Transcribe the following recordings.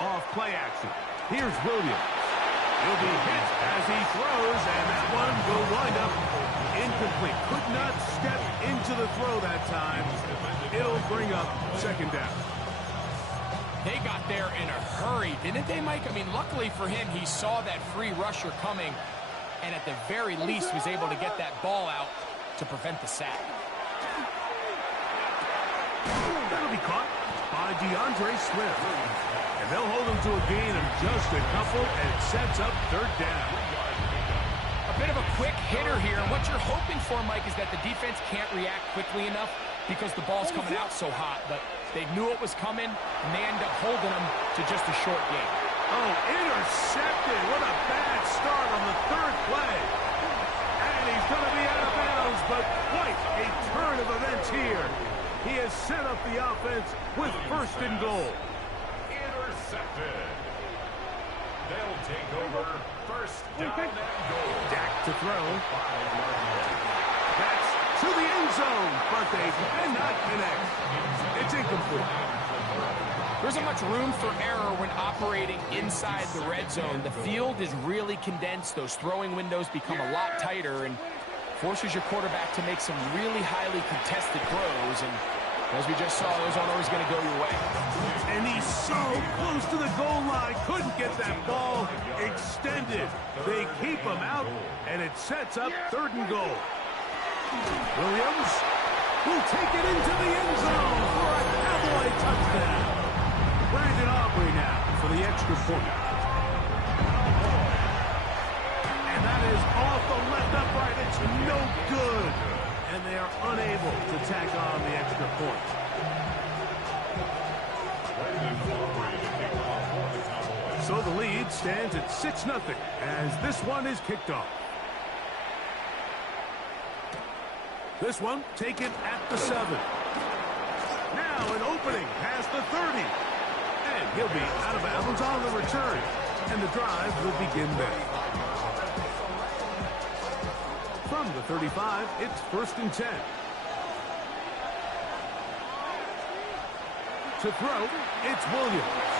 Off play action. Here's Williams. He'll be hit as he throws, and that one will wind up incomplete. Could not step into the throw that time. It'll bring up second down. They got there in a hurry, didn't they, Mike? I mean, luckily for him, he saw that free rusher coming, and at the very least was able to get that ball out to prevent the sack. That'll be caught by DeAndre Swift. And they'll hold him to a gain of just a couple, and it sets up third down. A bit of a quick hitter here, and what you're hoping for, Mike, is that the defense can't react quickly enough because the ball's coming out so hot, but they knew it was coming, and they end up holding them to just a short game. Oh, intercepted. What a bad start on the third play. And he's going to be out of bounds, but quite a turn of events here. He has set up the offense with first and goal. Intercepted. They'll take over first down and goal. Dak to throw. That's to the end zone, but they cannot connect. It's incomplete. There isn't much room for error when operating inside the red zone. The field is really condensed. Those throwing windows become a lot tighter and forces your quarterback to make some really highly contested throws. And as we just saw, those aren't always going to go your way. And he's so close to the goal line. Couldn't get that ball extended. They keep him out, and it sets up third and goal. Williams will take it into the end zone for a Cowboy touchdown. Brandon Aubrey now for the extra point. And that is off the left upright. It's no good. And they are unable to tack on the extra point. So the lead stands at 6-0 as this one is kicked off. This one taken at the 7. Now an opening past the 30. And he'll be out of bounds on the return. And the drive will begin there. From the 35, it's first and 10. To throw, it's Williams.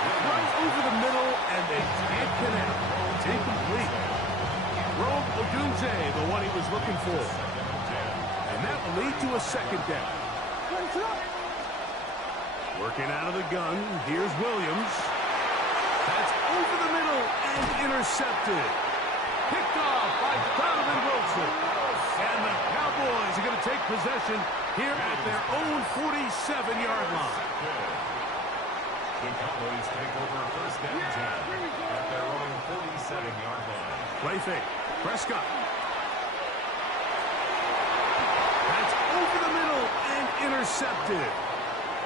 Right over the middle, and they can't connect. It's incomplete. Rome Odunze, the one he was looking for. And that will lead to a second down. Working out of the gun, here's Williams. That's over the middle and intercepted. Picked off by Donovan Wilson. And the Cowboys are going to take possession here at their own 47-yard line. The Cowboys take over first and 10 at their own 47-yard line. Play fake. Prescott. That's over the middle and intercepted.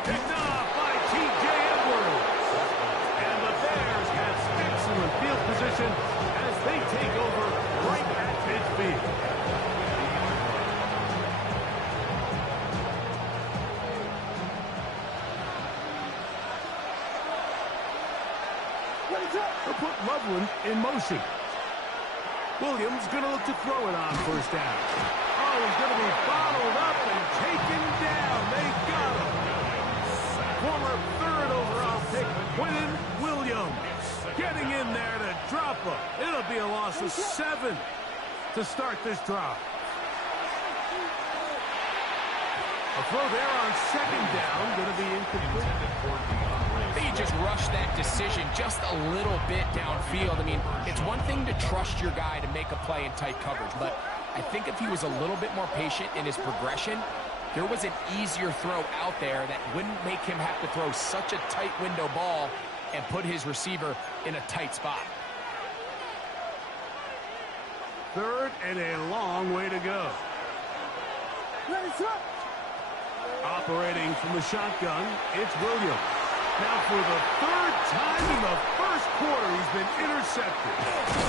Picked off by T.J. Edwards. And the Bears have excellent field position as they take over right at midfield. They'll put Loveland in motion. Williams going to look to throw it on first down. Oh, he's going to be bottled up and taken down. They got him. Former third overall pick, Quentin Williams, getting in there to drop him. It'll be a loss of 7 to start this drive. A throw there on second down, going to be incomplete. He just rushed that decision just a little bit downfield. I mean, it's one thing to trust your guy to make a play in tight coverage, but I think if he was a little bit more patient in his progression, there was an easier throw out there that wouldn't make him have to throw such a tight window ball and put his receiver in a tight spot. Third and a long way to go. Operating from the shotgun, it's Williams. Now for the third time in the first quarter, he's been intercepted.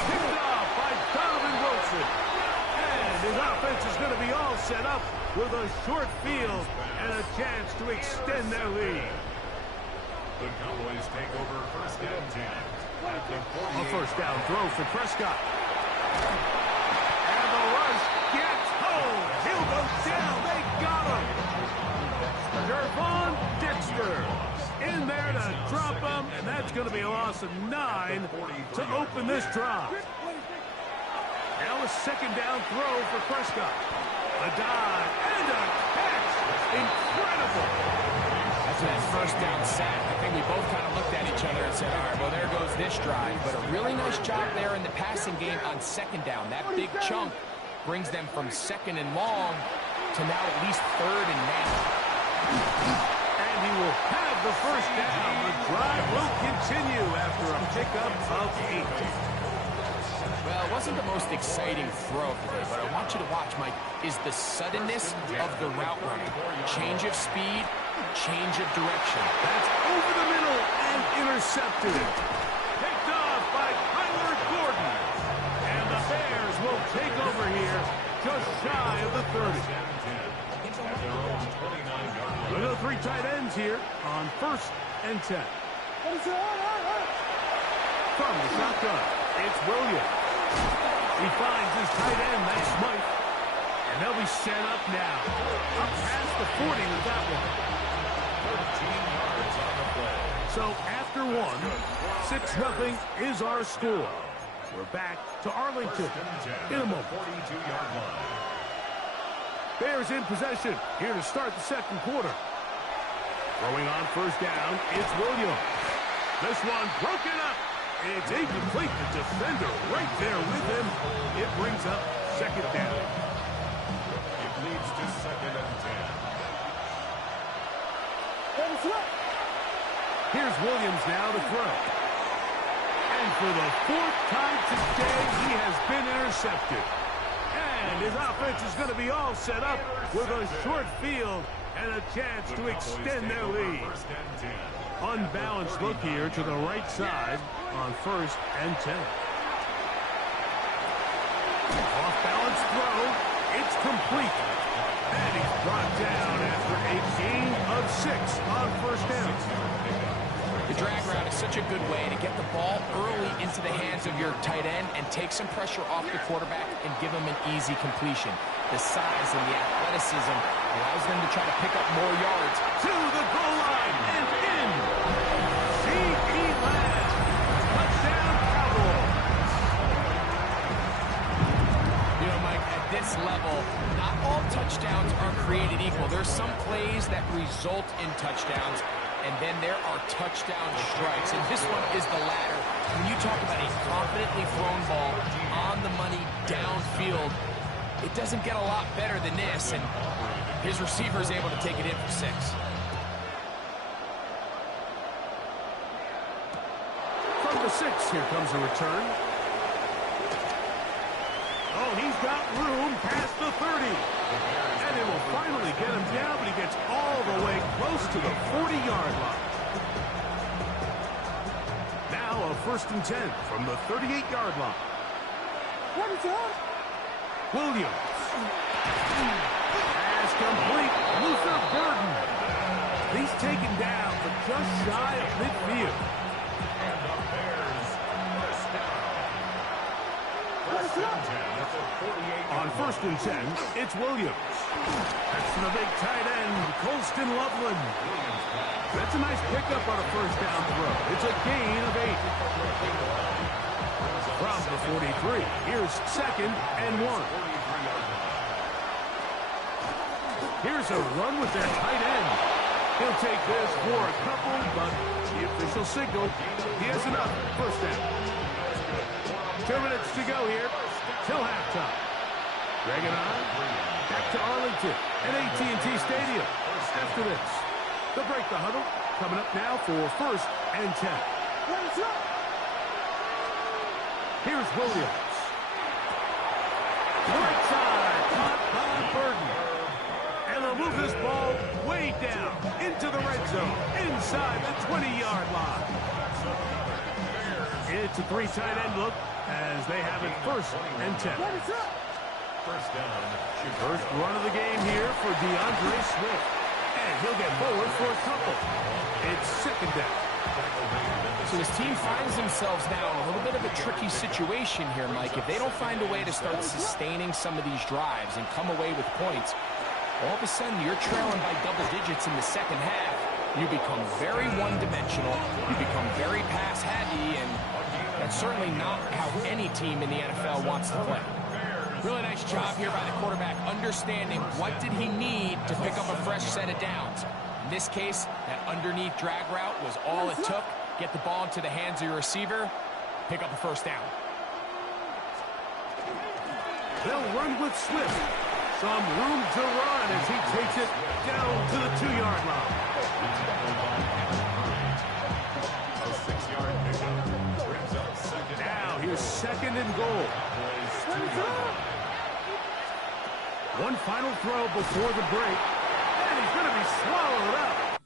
Picked off by Donovan Wilson. And his offense is going to be all set up with a short field and a chance to extend their lead. The Cowboys take over first and 10 at the 48. A first down throw for Prescott. And the rush gets home. He'll go down. They got him. Gervon Dexter in there to drop him, and that's going to be a loss of 9 to open this drive. Now a second down throw for Prescott. A dive and a catch. Incredible. After that first down sack, I think we both kind of looked at each other and said, all right, well, there goes this drive. But a really nice job there in the passing game on second down. That big chunk brings them from second and long to now at least third and now. And he will have the first down. The drive will continue after a pickup of 8. Well, it wasn't the most exciting throw today, but I want you to watch, Mike, is the suddenness of the route running. Change of speed, change of direction. That's over the middle and intercepted. Picked off by Kyler Gordon. And the Bears will take over here just shy of the 30. Look at the 3 tight ends here on 1st and 10. From the shotgun, it's Williams. He finds his tight end, that's Smythe. And they'll be set up now. Up past the 40 with that one. 13 yards on the play. So after 1, 6-0 is our score. We're back to Arlington in a moment. 42-yard line. Bears in possession here to start the second quarter. Throwing on first down, it's Williams. This one broken up. It's incomplete. The defender right there with him. It brings up second down. It leads to 2nd and 10. Here's Williams now to throw. And for the 4th time today, he has been intercepted. And his offense is going to be all set up with a short field and a chance to extend their lead. Unbalanced look here to the right side on 1st and 10. Off-balance throw. It's complete. And he's brought down after a gain of 6 on 1st down. The drag route is such a good way to get the ball early into the hands of your tight end and take some pressure off the quarterback and give him an easy completion. The size and the athleticism allows them to try to pick up more yards. To the goal line and in. C.E. Lamb. Touchdown, Cowboys. You know, Mike, at this level, not all touchdowns are created equal. There's some plays that result in touchdowns, and then there are touchdown strikes. And this one is the latter. When you talk about a confidently thrown ball on the money downfield, it doesn't get a lot better than this, and his receiver is able to take it in for 6. From the 6, here comes a return. Oh, he's got room past the 30. And it will finally get him down, but he gets all the way close to the 40-yard line. Now a 1st and 10 from the 38-yard line. What is that? Williams. Pass complete. Luther Burden. He's taken down, but just shy of midfield. And the Bears first down. 1st and 10 at the 48. On 1st and 10, it's Williams. That's to the big tight end, Colston Loveland. That's a nice pickup on a 1st down throw. It's a gain of 8. From the 43, here's 2nd and 1. Here's a run with their tight end. He'll take this for a couple, but the official signal, he has enough. 1st down. 2 minutes to go here till halftime. Greg and I back to Arlington at AT&T Stadium. After this, the break the huddle coming up now for 1st and 10. Here's Williams. Right side, caught by Burden. And they'll move this ball way down into the red zone, inside the 20-yard line. It's a 3 tight end look as they have it 1st and 10. First down. First run of the game here for DeAndre Swift. And he'll get forward for a couple. It's 2nd down. So his team finds themselves now in a little bit of a tricky situation here, Mike. If they don't find a way to start sustaining some of these drives and come away with points, all of a sudden you're trailing by double digits in the second half. you become very one-dimensional, you become very pass-heavy, and that's certainly not how any team in the NFL wants to play. Really nice job here by the quarterback, understanding what did he need to pick up a fresh set of downs. In this case, that underneath drag route was all it took. Get the ball into the hands of your receiver, pick up a first down. They'll run with Swift. Some room to run as he takes it down to the 2-yard line. A 6-yard pickup brings up second. Now here's second and goal. One final throw before the break, and he's going to be swallowed up.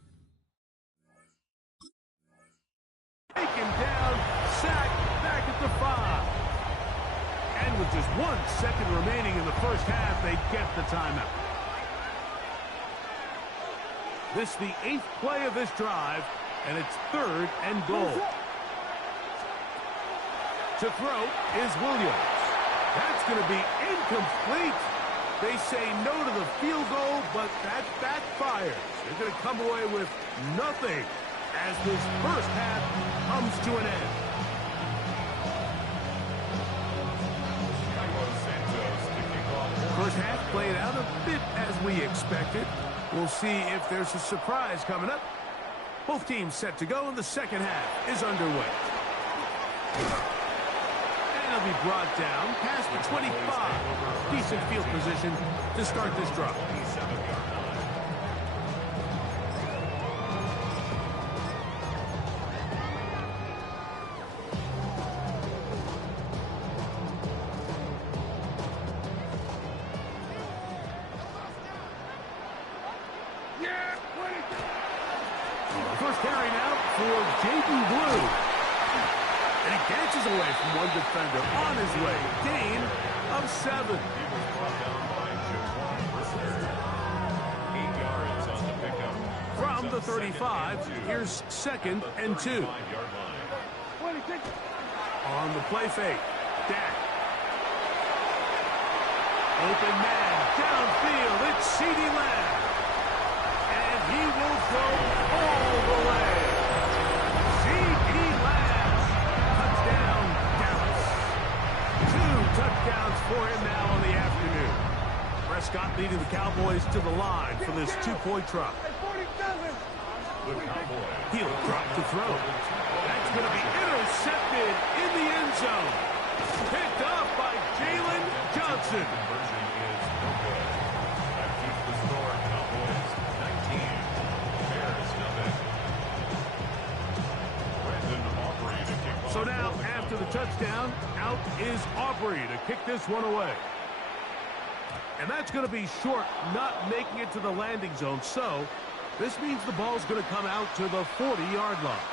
Taken down, sacked, back at the 5. And with just 1 second remaining in the first half, they get the timeout. This is the 8th play of this drive, and it's 3rd and goal. To throw is Williams. That's going to be incomplete. They say no to the field goal, but that backfires. They're going to come away with nothing as this first half comes to an end. First half played out a bit as we expected. We'll see if there's a surprise coming up. Both teams set to go, and the second half is underway. And he'll be brought down past the 25. Decent field position to start this drive. First carry now for Jaden Blue. And he catches away from one defender on his way. Gain of 7. From the 35, here's second and 2. On the play fake, Dak. Open man, downfield, it's CeeDee Lamb. And he will go all the way. CeeDee Lamb, touchdown, Dallas. 2 touchdowns for him now on the afternoon. Prescott leading the Cowboys to the line for this 2-point try. He'll drop to throw. That's going to be intercepted in the end zone. Picked up by Jalen Johnson. So now, after the touchdown, out is Aubrey to kick this one away. And that's going to be short, not making it to the landing zone. So this means the ball's going to come out to the 40-yard line.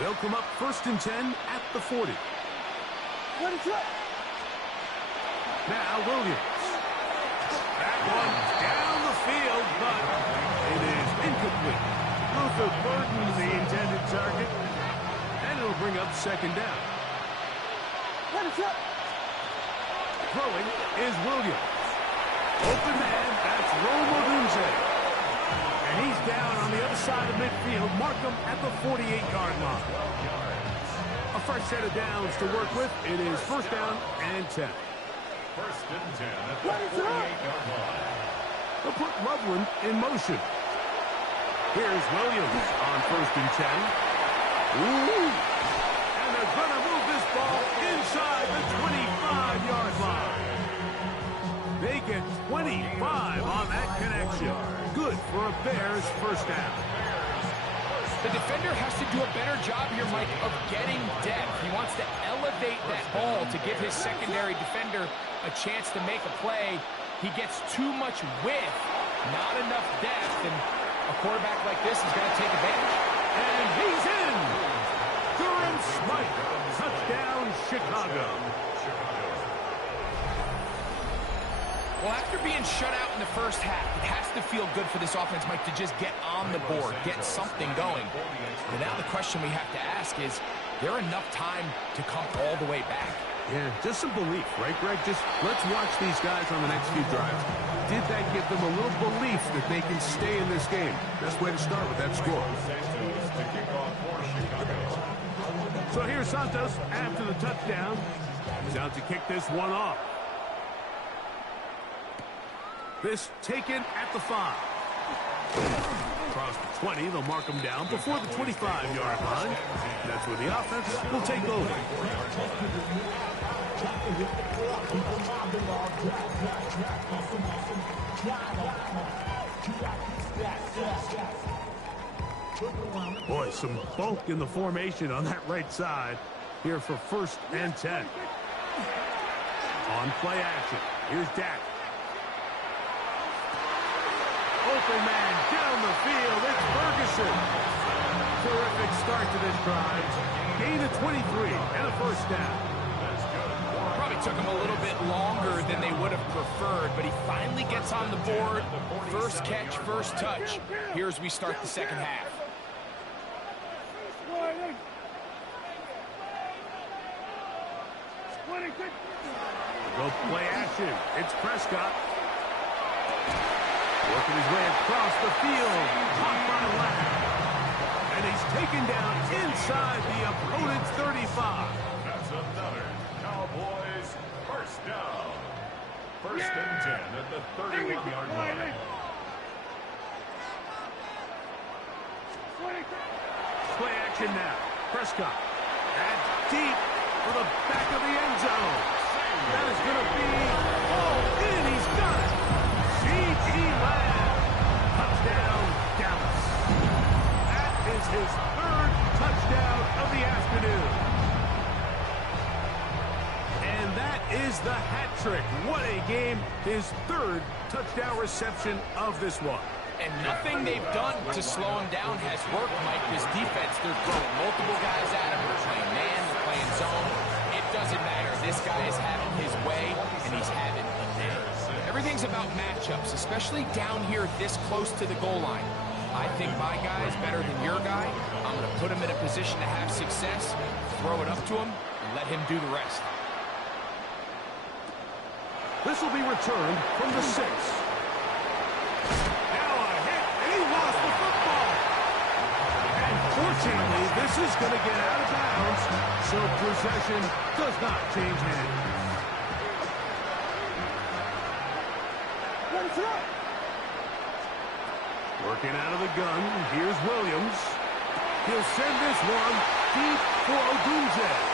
They'll come up 1st and 10 at the 40. Now Williams. That one down the field, but it is incomplete. Luther Burden, the intended target. And it'll bring up second down. Throwing is Williams. Open man, that's Rome Odunze. And he's down on the other side of midfield. Mark him at the 48-yard line. A fresh set of downs to work with. It is 1st down and 10. 1st and 10 at the 48-yard line. They'll put Loveland in motion. Here's Williams on 1st and 10. Ooh. And they're going to move this ball inside the 25-yard line. They get 25 on that connection. Good for a Bears first down. The defender has to do a better job here, Mike, of getting depth. He wants to elevate that ball to give his secondary defender a chance to make a play. He gets too much width, not enough depth, and a quarterback like this is going to take advantage. And he's in! Durham Smythe, touchdown Chicago. Well, after being shut out in the first half, it has to feel good for this offense, Mike, to just get on the board, get something going. But now the question we have to ask is there enough time to come all the way back? Yeah, just some belief, right, Greg? Just let's watch these guys on the next few drives. Did that give them a little belief that they can stay in this game? Best way to start with that score. So here's Santos after the touchdown. He's out to kick this one off. This taken at the 5. Across the 20, they'll mark him down before the 25-yard line. That's where the offense will take over. Boy, some bulk in the formation on that right side here for 1st and 10. On play action, here's Dak. Open man down the field. It's Ferguson. Terrific start to this drive. Gain of 23 and a 1st down. Probably took him a little bit longer than they would have preferred, but he finally gets on the board. First catch, first touch. Here as we start the second half. Go play action. It's Prescott. Working his way across the field. Caught by Lamb. And he's taken down inside the opponent's 35. That's another Cowboys 1st down. 1st and 10 at the 31-yard line. Play action now. Prescott. That's deep for the back of the end zone. That is going to be all in. He's got it. C.D. Lamb. Touchdown, Dallas. That is his 3rd touchdown of the afternoon. And that is the hat trick. What a game. His 3rd touchdown reception of this one. And nothing they've done to slow him down has worked, Mike. This defense, they're throwing multiple guys at him. They're playing man, they're playing zone. It doesn't matter. This guy is having his way, and he's having a day. Everything's about matchups, especially down here this close to the goal line. I think my guy is better than your guy. I'm going to put him in a position to have success, throw it up to him, and let him do the rest. This will be returned from the 6. Lost the football. And fortunately, this is going to get out of bounds, so possession does not change hands. Working out of the gun, here's Williams. He'll send this one deep for Odunze.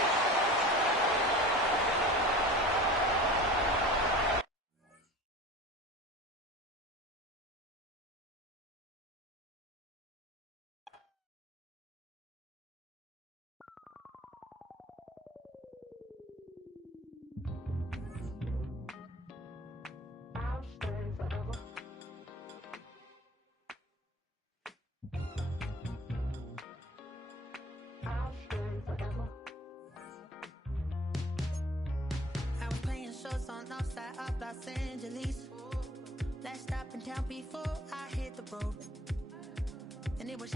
Outside of Los Angeles. Last stop in town before I hit the road. And it was